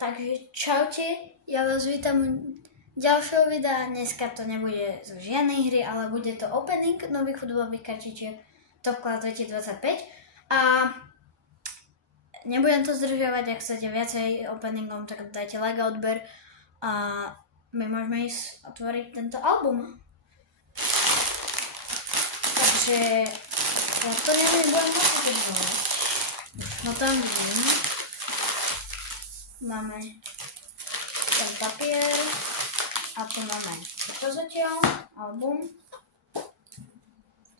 Takže čaute, ja vás vítam u ďalšieho videa. Dneska to nebude zo žiadnej hry, ale bude to opening nových futbalových kartičiek Top Class 2025. A nebudem to zdržiavať, ak chcete viacej openingom, tak dajte like a odber. A my môžeme ísť otvoriť tento album. Takže ja to neviem, budem musieť zvolať. No tam vidím. Máme ten papier a tu máme toto zatiaľ, album,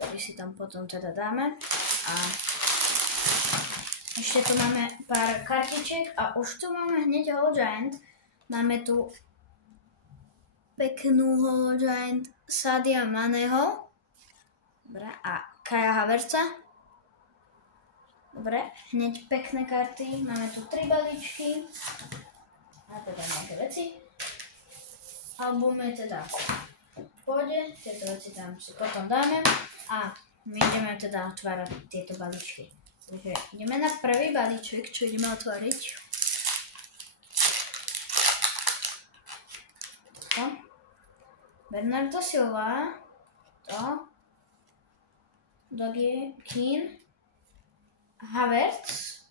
ktorý si tam potom teda dáme. A ešte tu máme pár kartičiek a už tu máme hneď Holo Giant. Máme tu peknú Holo Giant Sadia Maného. Dobre, a Kaja Havertza. Dobre, hneď pekné karty. Máme tu 3 balíčky. A teda nejaké veci. Album je teda v pohode. Tieto veci tam si potom dáme. A my ideme teda otvárať tieto balíčky. Takže ideme na prvý balíček, čo ideme otvoriť. To. Bernardo Silva. To. Dougie Keane. Havertz,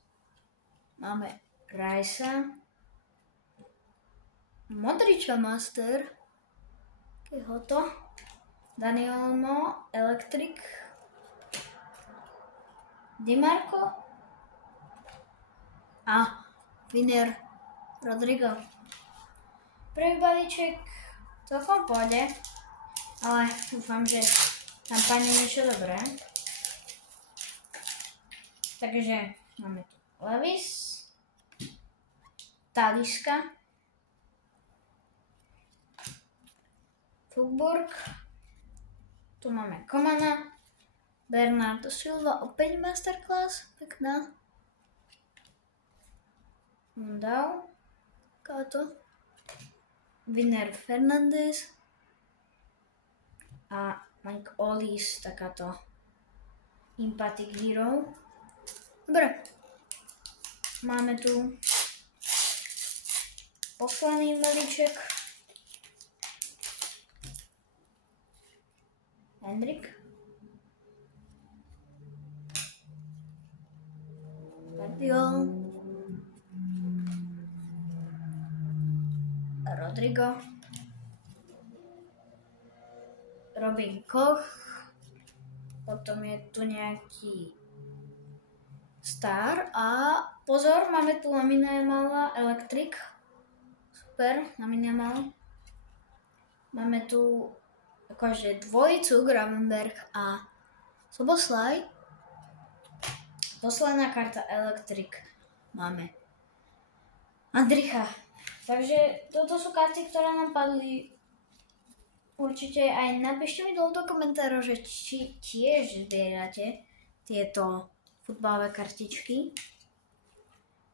máme Rajsa, Modriča Master, Kehoto, Dani Olmo, Electric, Di Marco a Winner Rodrigo. Prvý balíček celkom pôjde, ale dúfam, že tam padne niečo dobré. Takže máme tu Levis, Talisca, Fugburg, tu máme Komana, Bernardo Silva, opäť Masterclass, pekná. Mundau, Kato, Winner Fernandez a Mike Olis, takáto Empathic Hero. Dobre, máme tu posledný balíček. Hendrik. Guardiola. Rodrigo. Robin Koch. Potom je tu nejaký Star a pozor, máme tu Lamine Yamala Electric. Super, Lamine Yamal. Máme tu akože dvojicu Gravenberch a Soboslaj. Posledná karta Electric máme Andricha. Takže toto sú karty, ktoré nám padli. Určite aj napíšte mi dole do komentárov, že či tiež zbierate tieto futbalové kartičky.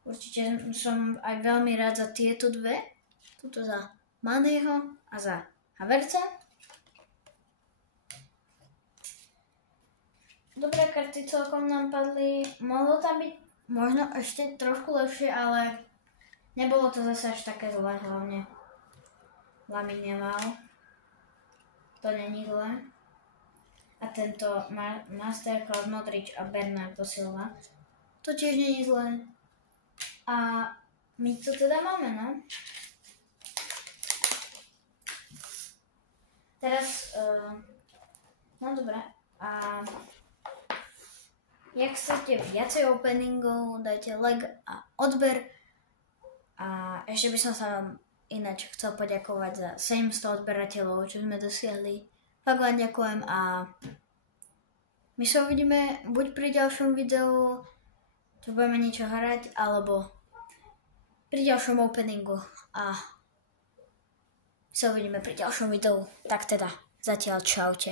Určite som aj veľmi rád za tieto dve. Tuto za Maného a za Havertza. Dobré karty celkom nám padli. Mohlo tam byť možno ešte trošku lepšie, ale nebolo to zase až také zlé, hlavne Lamine Yamal. To není zlé. A tento Masterclass Modrič a Bernardo Silva. To tiež nie je zlé. A my to teda máme, no. Teraz, no dobré. A jak chcete viacej openingov, dajte like a odber. A ešte by som sa vám ináč chcel poďakovať za 700 odberateľov, čo sme dosiahli. Fakt vám ďakujem a my sa uvidíme buď pri ďalšom videu, čo budeme niečo hrať, alebo pri ďalšom openingu a sa uvidíme pri ďalšom videu. Tak teda, zatiaľ čaute.